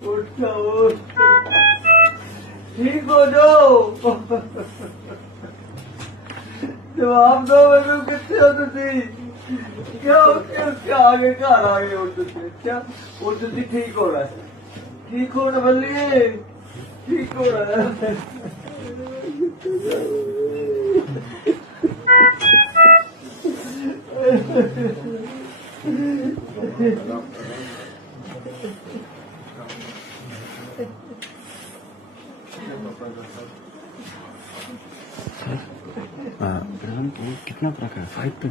उठ जाओ, ठीक हो जाओ। जवाब दो मैनू, कितने हो तुसी? क्या क्या आगे घर आ गए हो तुसी? क्या और तुसी ठीक हो रहा है? ठीक हो रहा बल्ली, ठीक हो रहा है। ग्राम को कितना रखा है? 5 पे,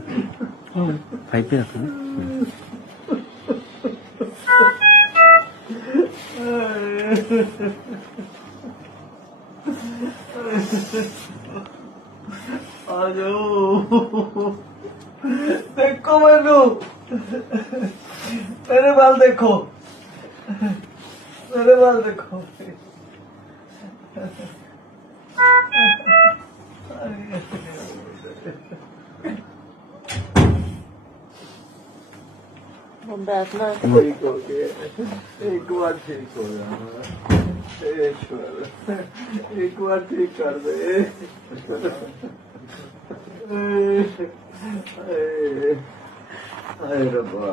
5 पे रखा है। आ जाओ, देखो मैनू, मेरे बाल देखो, मेरे बाल देखो। बैठना है। ठीक हो गया, एक बार ठीक हो जाना। ईश्वर, एक बार ठीक कर दे। अरे रब्बा,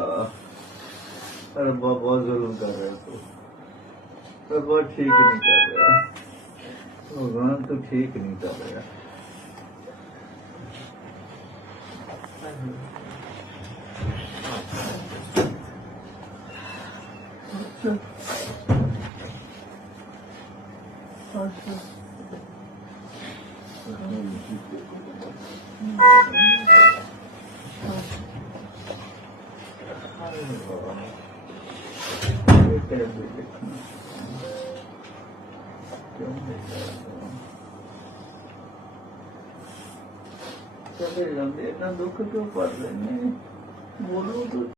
रब्बा बहुत जुल्म कर रहे तू, रब्बा ठीक नहीं कर रहा, भगवान तू ठीक नहीं कर रहा। चले लंबे, इतना दुख क्यों पड़ रहे हैं? बोलो तो।